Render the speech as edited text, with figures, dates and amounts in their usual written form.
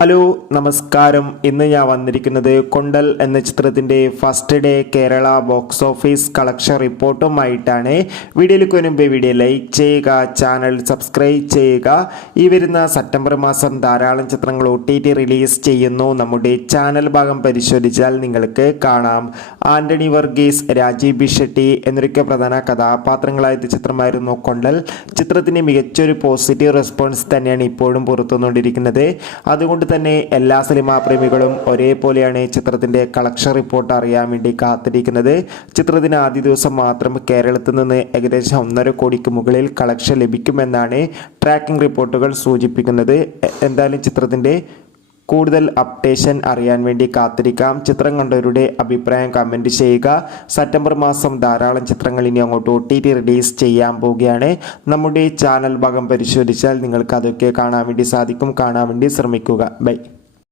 Hello നമസ്കാരം. ഇന്ന് ഞാൻ വന്നിരിക്കുന്നത് കൊണ്ടൽ എന്ന ചിത്രത്തിൻ്റെ first day Kerala box office collection റിപ്പോർട്ടുമായിട്ടാണ്. വീഡിയോയിലേക്ക് മുൻപ് വീഡിയോ ലൈക്ക് ചെയ്യുക, ചാനൽ സബ്സ്ക്രൈബ് ചെയ്യുക. ഈ വരുന്ന സെപ്റ്റംബർ മാസം ധാരാളം ചിത്രങ്ങൾ OTT റിലീസ് ചെയ്യുന്നു. നമ്മുടെ ചാനൽ ഭാഗം പരിശോധിച്ചാൽ നിങ്ങൾക്ക് കാണാം. ആൻ്റണി വർഗീസ്, രാജീവ് ബി ഷെട്ടി എന്നൊക്കെ പ്രധാന കഥാപാത്രങ്ങളായ ചിത്രമായിരുന്നു കൊണ്ടൽ. ചിത്രത്തിന് മികച്ചൊരു പോസിറ്റീവ് റെസ്പോൺസ് തന്നെയാണ് ഇപ്പോഴും പുറത്തുവന്നുകൊണ്ടിരിക്കുന്നത്. അതുകൊണ്ട് തന്നെ എല്ലാ സിനിമാ പ്രേമികളും ഒരേപോലെയാണ് ചിത്രത്തിൻ്റെ കളക്ഷൻ റിപ്പോർട്ട് അറിയാൻ വേണ്ടി കാത്തിരിക്കുന്നത്. ചിത്രത്തിന് ആദ്യ ദിവസം മാത്രം കേരളത്തിൽ നിന്ന് ഏകദേശം 1.5 കോടിക്ക് മുകളിൽ കളക്ഷൻ ലഭിക്കുമെന്നാണ് ട്രാക്കിംഗ് റിപ്പോർട്ടുകൾ സൂചിപ്പിക്കുന്നത്. എന്തായാലും ചിത്രത്തിൻ്റെ കൂടുതൽ അപ്ഡേഷൻ അറിയാൻ വേണ്ടി കാത്തിരിക്കാം. ചിത്രം കണ്ടവരുടെ അഭിപ്രായം കമൻറ്റ് ചെയ്യുക. സെപ്റ്റംബർ മാസം ധാരാളം ചിത്രങ്ങൾ ഇനി അങ്ങോട്ട് OTT റിലീസ് ചെയ്യാൻ പോവുകയാണ്. നമ്മുടെ ചാനൽ ഭാഗം പരിശോധിച്ചാൽ നിങ്ങൾക്ക് അതൊക്കെ കാണാൻ വേണ്ടി സാധിക്കും. കാണാൻ വേണ്ടി ശ്രമിക്കുക. ബൈ.